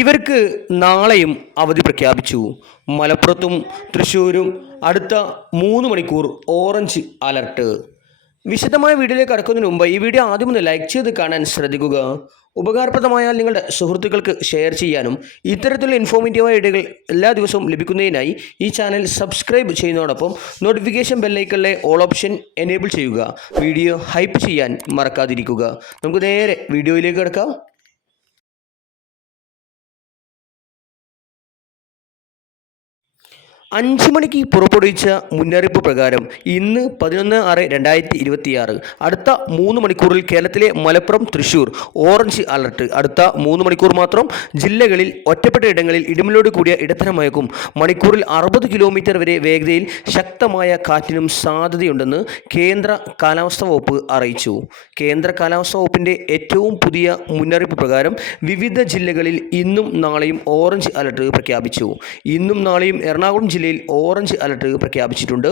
ഇവർക്ക് നാളെയും അവധി പ്രഖ്യാപിച്ചു. മലപ്പുറത്തും തൃശ്ശൂരും അടുത്ത 3 മണിക്കൂർ ഓറഞ്ച് അലർട്ട്. വിശദമായ വീഡിയോയിലേക്ക് കടക്കുന്നതിന് മുമ്പ് ഈ വീഡിയോ ആദ്യം ഒന്ന് ലൈക്ക് ചെയ്ത് കാണാൻ ശ്രദ്ധിക്കുക. ഉപകാരപ്രദമായാൽ നിങ്ങളുടെ സുഹൃത്തുക്കൾക്ക് ഷെയർ ചെയ്യാനും ഇത്തരത്തിലുള്ള ഇൻഫോർമേറ്റീവായ വീഡിയോകൾ എല്ലാ ദിവസവും ലഭിക്കുന്നതിനായി ഈ ചാനൽ സബ്സ്ക്രൈബ് ചെയ്യുന്നതോടൊപ്പം നോട്ടിഫിക്കേഷൻ ബെല്ലൈക്കണിലെ ഓൾ ഓപ്ഷൻ എനേബിൾ ചെയ്യുക. വീഡിയോ ഹൈപ്പ് ചെയ്യാൻ മറക്കാതിരിക്കുക. നമുക്ക് നേരെ വീഡിയോയിലേക്ക് കിടക്കാം. 5 മണിക്ക് പുറപ്പെടുവിച്ച മുന്നറിയിപ്പ് പ്രകാരം ഇന്ന് 11/6/2026 അടുത്ത 3 മണിക്കൂറിൽ കേരളത്തിലെ മലപ്പുറം, തൃശ്ശൂർ ഓറഞ്ച് അലർട്ട്. അടുത്ത 3 മണിക്കൂർ മാത്രം ജില്ലകളിൽ ഒറ്റപ്പെട്ട ഇടങ്ങളിൽ ഇടിമിന്നലോട് കൂടിയ ഇടത്തരം മഴയ്ക്കും മണിക്കൂറിൽ 60 കിലോമീറ്റർ വരെ വേഗതയിൽ ശക്തമായ കാറ്റിനും സാധ്യതയുണ്ടെന്ന് കേന്ദ്ര കാലാവസ്ഥാ വകുപ്പ് അറിയിച്ചു. കേന്ദ്ര കാലാവസ്ഥാ വകുപ്പിൻ്റെ ഏറ്റവും പുതിയ മുന്നറിയിപ്പ് പ്രകാരം വിവിധ ജില്ലകളിൽ ഇന്നും നാളെയും ഓറഞ്ച് അലർട്ട് പ്രഖ്യാപിച്ചു. ഇന്നും നാളെയും എറണാകുളം ജില്ലയിൽ ഓറഞ്ച് അലർട്ട് പ്രഖ്യാപിച്ചിട്ടുണ്ട്.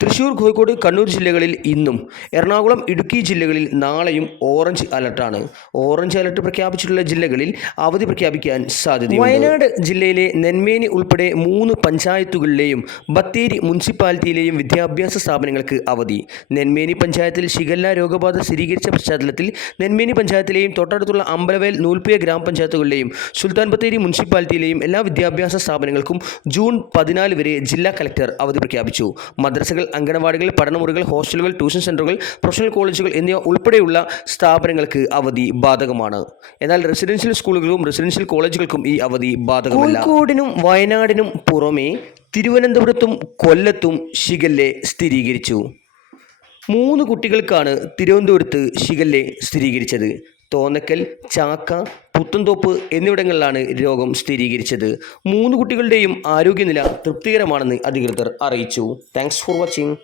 തൃശ്ശൂർ, കോഴിക്കോട്, കണ്ണൂർ ജില്ലകളിൽ ഇന്നും, എറണാകുളം, ഇടുക്കി ജില്ലകളിൽ നാളെയും ഓറഞ്ച് അലർട്ടാണ്. ഓറഞ്ച് അലർട്ട് പ്രഖ്യാപിച്ചിട്ടുള്ള ജില്ലകളിൽ അവധി പ്രഖ്യാപിക്കാൻ സാധ്യതയുണ്ട്. വയനാട് ജില്ലയിലെ നെന്മേനി ഉൾപ്പെടെ 3 പഞ്ചായത്തുകളിലെയും ബത്തേരി മുനിസിപ്പാലിറ്റിയിലെയും വിദ്യാഭ്യാസ സ്ഥാപനങ്ങൾക്ക് അവധി. നെന്മേനി പഞ്ചായത്തിൽ ഷിഗല്ല രോഗബാധ സ്ഥിരീകരിച്ച പശ്ചാത്തലത്തിൽ നെന്മേനി പഞ്ചായത്തിലെയും തൊട്ടടുത്തുള്ള അമ്പലവയൽ, നൂൽപ്പുഴ ഗ്രാമപഞ്ചായത്തുകളിലെയും സുൽത്താൻ ബത്തേരി മുനിസിപ്പാലിറ്റിയിലെയും എല്ലാ വിദ്യാഭ്യാസ സ്ഥാപനങ്ങൾക്കും ജൂൺ 14 വരെ ജില്ലാ കളക്ടർ അവധി പ്രഖ്യാപിച്ചു. മദ്രസകൾ, അംഗനവാടികൾ, പഠനമുറികൾ, ഹോസ്റ്റലുകൾ, ട്യൂഷൻ സെൻ്ററുകൾ, പ്രൊഫഷണൽ കോളേജുകൾ എന്നിവ ഉൾപ്പെടെയുള്ള സ്ഥാപനങ്ങൾക്ക് അവധി ബാധകമാണ്. എന്നാൽ റെസിഡൻഷ്യൽ സ്കൂളുകൾക്കും റെസിഡൻഷ്യൽ കോളേജുകൾക്കും ഈ അവധി ബാധകമല്ല. കോഴിക്കോടിനും വയനാടിനും പുറമെ തിരുവനന്തപുരത്തും കൊല്ലത്തും ഷിഗല്ല സ്ഥിരീകരിച്ചു. 3 കുട്ടികൾക്കാണ് തിരുവനന്തപുരത്ത് ഷിഗല്ല സ്ഥിരീകരിച്ചത്. തോന്നക്കൽ, ചാക്ക, പുത്തൻതോപ്പ് എന്നിവിടങ്ങളിലാണ് രോഗം സ്ഥിരീകരിച്ചത്. 3 കുട്ടികളുടെയും ആരോഗ്യനില തൃപ്തികരമാണെന്ന് അധികൃതർ അറിയിച്ചു. Thanks for watching.